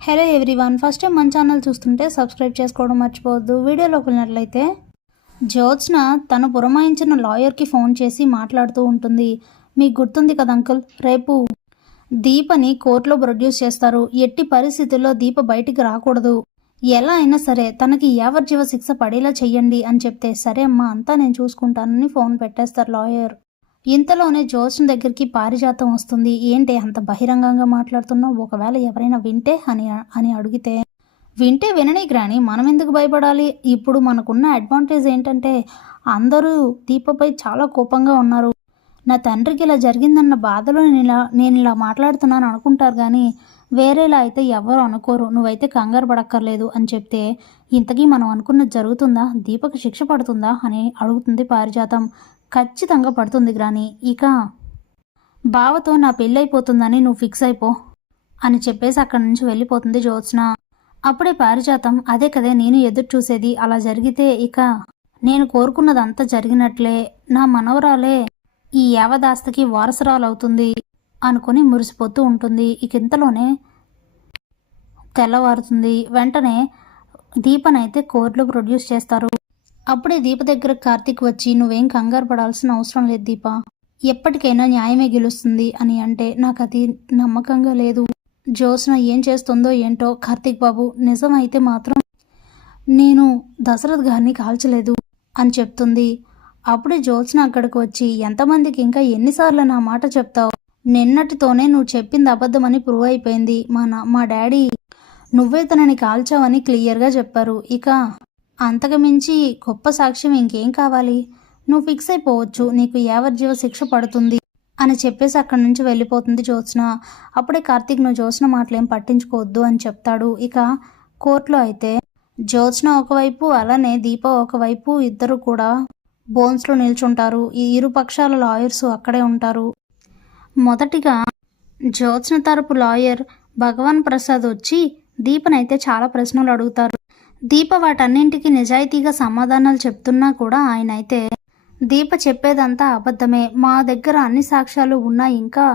Hello everyone, first time మన channel చూస్తుంటే subscribe చేసుకోవడం మర్చిపోవద్దు. వీడియోలోకి వెళ్ళినట్లయితే జ్యోత్స్న తను పురమాయించిన లాయర్కి ఫోన్ చేసి మాట్లాడుతూ ఉంటుంది. మీకు గుర్తుంది కదా అంకుల్, రేపు దీపని కోర్టులో ప్రొడ్యూస్ చేస్తారు. ఎట్టి పరిస్థితుల్లో దీప బయటికి రాకూడదు, ఎలా అయినా సరే తనకి యావజ్జీవ శిక్ష పడేలా చెయ్యండి అని చెప్తే, సరే అమ్మా అంతా నేను చూసుకుంటానని ఫోన్ పెట్టేస్తారు లాయర్. ఇంతలోనే జ్యోత్స్న దగ్గరికి పారిజాతం వస్తుంది. ఏంటి అంత బహిరంగంగా మాట్లాడుతున్నావు, ఒకవేళ ఎవరైనా వింటే అని అడిగితే, వింటే వినని గ్రాని, మనం ఎందుకు భయపడాలి? ఇప్పుడు మనకున్న అడ్వాంటేజ్ ఏంటంటే అందరూ దీపపై చాలా కోపంగా ఉన్నారు. నా తండ్రికి ఇలా జరిగిందన్న బాధలో నేను ఇలా మాట్లాడుతున్నాను అనుకుంటారు, కానీ వేరేలా అయితే ఎవరు అనుకోరు. నువ్వైతే కంగారు పడక్కర్లేదు అని చెప్తే, ఇంతకీ మనం అనుకున్నది జరుగుతుందా, దీపకు శిక్ష పడుతుందా అని అడుగుతుంది పారిజాతం. ఖచ్చితంగా పడుతుంది గ్రాని, ఇక బావతో నా పెళ్ళైపోతుందని నువ్వు ఫిక్స్ అయిపో అని చెప్పేసి అక్కడి నుంచి వెళ్ళిపోతుంది జ్యోత్స్న. అప్పుడే పారిజాతం, అదే కదే నేను ఎదురు చూసేది, అలా జరిగితే ఇక నేను కోరుకున్నదంతా జరిగినట్లే, నా మనవరాలే ఈ యావదాస్తికి వారసురాలవుతుంది అనుకుని మురిసిపోతూ ఉంటుంది. ఇక ఇంతలోనే తెల్లవారుతుంది. వెంటనే దీపనైతే కోర్టులో ప్రొడ్యూస్ చేస్తారు. అప్పుడే దీప దగ్గర కార్తీక్ వచ్చి, నువ్వేం కంగారు పడాల్సిన అవసరం లేదు దీప, ఎప్పటికైనా న్యాయమే గెలుస్తుంది అని అంటే, నాకు అది నమ్మకంగా లేదు. జ్యోత్స్న ఏం చేస్తుందో ఏంటో. కార్తీక్ బాబు, నిజమైతే మాత్రం నేను దశరథ్ గారిని కాల్చలేదు అని చెప్తుంది. అప్పుడే జ్యోత్స్న అక్కడికి వచ్చి, ఎంతమందికి ఇంకా ఎన్నిసార్లు నా మాట చెప్తావు, నిన్నటితోనే నువ్వు చెప్పింది అబద్ధమని ప్రూవ్ అయిపోయింది. మా డాడీ నువ్వే తనని కాల్చావని క్లియర్గా చెప్పారు. ఇక అంతకుమించి గొప్ప సాక్ష్యం ఇంకేం కావాలి? నువ్వు ఫిక్స్ అయిపోవచ్చు, నీకు యావజ్జీవ శిక్ష పడుతుంది అని చెప్పేసి అక్కడి నుంచి వెళ్ళిపోతుంది జ్యోత్స్న. అప్పుడే కార్తీక్, నువ్వు జ్యోత్స్న మాటలేం పట్టించుకోవద్దు అని చెప్తాడు. ఇక కోర్టులో అయితే జ్యోత్స్న ఒకవైపు, అలానే దీప ఒకవైపు, ఇద్దరు కూడా బోన్స్లో నిల్చుంటారు. ఈ ఇరు పక్షాల లాయర్స్ అక్కడే ఉంటారు. మొదటిగా జ్యోత్స్న తరపు లాయర్ భగవాన్ ప్రసాద్ వచ్చి దీపనైతే చాలా ప్రశ్నలు అడుగుతారు. దీప వాటన్నింటికి నిజాయితీగా సమాధానాలు చెప్తున్నా కూడా ఆయన అయితే, దీప చెప్పేదంతా అబద్ధమే, మా దగ్గర అన్ని సాక్ష్యాలు ఉన్నా ఇంకా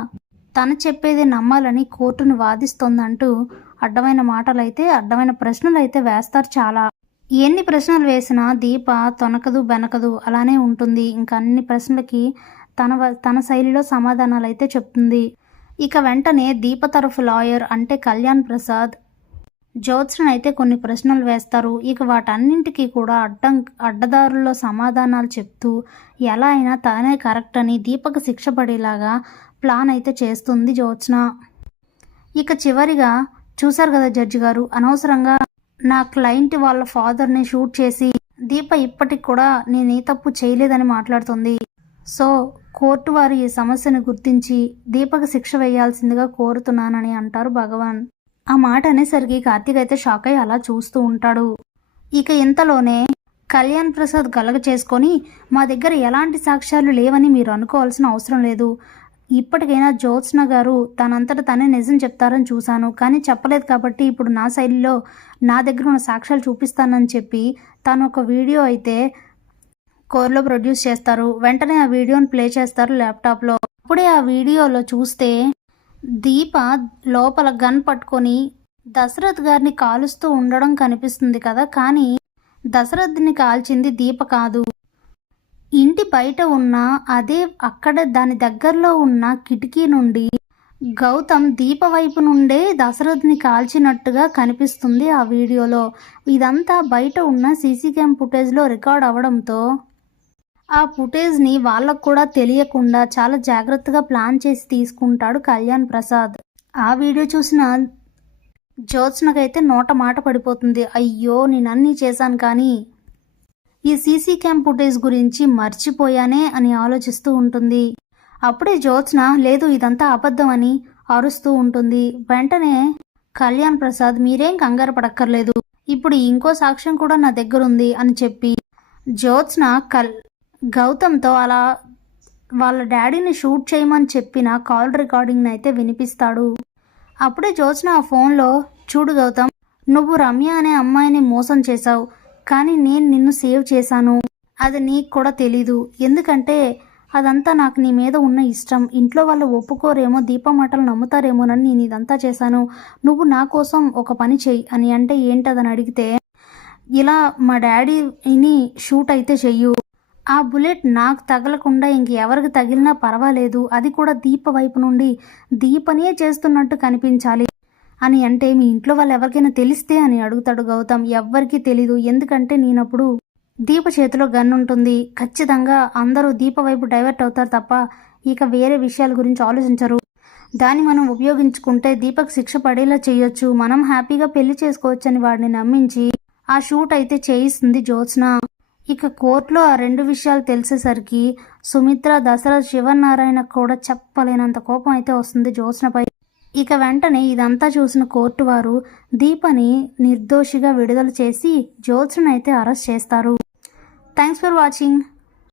తను చెప్పేది నమ్మాలని కోర్టును వాదిస్తోందంటూ అడ్డమైన మాటలైతే, అడ్డమైన ప్రశ్నలు అయితే వేస్తారు. చాలా ఎన్ని ప్రశ్నలు వేసినా దీప తొనకదు బెనకదు, అలానే ఉంటుంది. ఇంకా అన్ని ప్రశ్నలకి తన శైలిలో సమాధానాలు అయితే చెప్తుంది. ఇక వెంటనే దీప తరఫు లాయర్ అంటే కళ్యాణ్ ప్రసాద్ జ్యోత్స్న అయితే కొన్ని ప్రశ్నలు వేస్తారు. ఇక వాటన్నింటికి కూడా అడ్డదారుల్లో సమాధానాలు చెప్తూ ఎలా అయినా తానే కరెక్ట్ అని దీపకు శిక్ష పడేలాగా ప్లాన్ అయితే చేస్తుంది జ్యోత్స్న. ఇక చివరిగా చూశారు కదా జడ్జి గారు, అనవసరంగా నా క్లయింట్ వాళ్ళ ఫాదర్ని షూట్ చేసి దీప ఇప్పటికి కూడా నేను ఏ తప్పు చేయలేదని మాట్లాడుతుంది. సో కోర్టు వారు ఈ సమస్యను గుర్తించి దీపకు శిక్ష వేయాల్సిందిగా కోరుతున్నానని అంటారు భగవాన్. ఆ మాట అనేసరికి కార్తీక్ అయితే షాక్ అయ్యి అలా చూస్తూ ఉంటాడు. ఇక ఇంతలోనే కళ్యాణ్ ప్రసాద్ గలగ చేసుకొని, మా దగ్గర ఎలాంటి సాక్ష్యాలు లేవని మీరు అనుకోవాల్సిన అవసరం లేదు, ఇప్పటికైనా జ్యోత్స్న గారు తనంతట తనే నిజం చెప్తారని చూశాను, కానీ చెప్పలేదు కాబట్టి ఇప్పుడు నా శైలిలో నా దగ్గర ఉన్న సాక్ష్యాలు చూపిస్తానని చెప్పి తను ఒక వీడియో అయితే కోర్టులో ప్రొడ్యూస్ చేస్తారు. వెంటనే ఆ వీడియోని ప్లే చేస్తారు ల్యాప్టాప్లో. అప్పుడే ఆ వీడియోలో చూస్తే దీప లోపల గన్ పట్టుకొని దశరథ్ గారిని కాలుస్తూ ఉండడం కనిపిస్తుంది కదా, కానీ దశరథ్ని కాల్చింది దీప కాదు. ఇంటి బయట ఉన్న అదే అక్కడ దాని దగ్గరలో ఉన్న కిటికీ నుండి గౌతమ్ దీప వైపు నుండే దశరథ్ని కాల్చినట్టుగా కనిపిస్తుంది ఆ వీడియోలో. ఇదంతా బయట ఉన్న సీసీ క్యామ్ ఫుటేజ్లో రికార్డ్ అవ్వడంతో ఆ ఫుటేజ్ని వాళ్ళకు కూడా తెలియకుండా చాలా జాగ్రత్తగా ప్లాన్ చేసి తీసుకుంటాడు కళ్యాణ్ ప్రసాద్. ఆ వీడియో చూసిన జ్యోత్స్నకైతే నోట మాట పడిపోతుంది. అయ్యో నేను అన్నీ చేశాను, కానీ ఈ సీసీ క్యామ్ ఫుటేజ్ గురించి మర్చిపోయానే అని ఆలోచిస్తూ ఉంటుంది. అప్పుడే జ్యోత్స్న, లేదు ఇదంతా అబద్ధం అని అరుస్తూ ఉంటుంది. వెంటనే కళ్యాణ్ ప్రసాద్, మీరేం కంగారు పడక్కర్లేదు, ఇప్పుడు ఇంకో సాక్ష్యం కూడా నా దగ్గర ఉంది అని చెప్పి జ్యోత్స్న గౌతమ్తో అలా వాళ్ళ డాడీని షూట్ చేయమని చెప్పిన కాల్ రికార్డింగ్ని అయితే వినిపిస్తాడు. అప్పుడే జ్యోత్స్న ఆ ఫోన్లో, చూడు గౌతమ్, నువ్వు రమ్య అనే అమ్మాయిని మోసం చేశావు, కానీ నేను నిన్ను సేవ్ చేశాను, అది నీకు కూడా తెలీదు, ఎందుకంటే అదంతా నాకు నీ మీద ఉన్న ఇష్టం. ఇంట్లో వాళ్ళు ఒప్పుకోరేమో, దీప మాటలు నమ్ముతారేమోనని నేను ఇదంతా చేశాను. నువ్వు నా కోసం ఒక పని చెయ్యి అని అంటే ఏంటదని అడిగితే, ఇలా మా డాడీని షూట్ అయితే చెయ్యు. ఆ బుల్లెట్ నాకు తగలకుండా ఇంకెవరికి తగిలినా పర్వాలేదు. అది కూడా దీప వైపు నుండి దీపనే చేస్తున్నట్టు కనిపించాలి అని అంటే, మీ ఇంట్లో వాళ్ళు ఎవరికైనా తెలిస్తే అని అడుగుతాడు గౌతమ్. ఎవ్వరికీ తెలీదు. ఎందుకంటే నేనప్పుడు దీప చేతిలో గన్ ఉంటుంది. ఖచ్చితంగా అందరూ దీప వైపు డైవర్ట్ అవుతారు తప్ప ఇక వేరే విషయాల గురించి ఆలోచించరు. దాన్ని మనం ఉపయోగించుకుంటే దీపక్ శిక్ష పడేలా చేయొచ్చు. మనం హ్యాపీగా పెళ్లి చేసుకోవచ్చు అని వాడిని నమ్మించి ఆ షూట్ అయితే చేయిస్తుంది జ్యోత్స్న. ఇక కోర్టులో ఆ 2 విషయాలు తెలిసేసరికి సుమిత్ర, దశరథ్, శివనారాయణ కూడా చెప్పలేనంత కోపం అయితే వస్తుంది జ్యోత్స్నపై. ఇక వెంటనే ఇదంతా చూసిన కోర్టు వారు దీపని నిర్దోషిగా విడుదల చేసి జ్యోత్స్నను అయితే అరెస్ట్ చేస్తారు. Thanks for watching.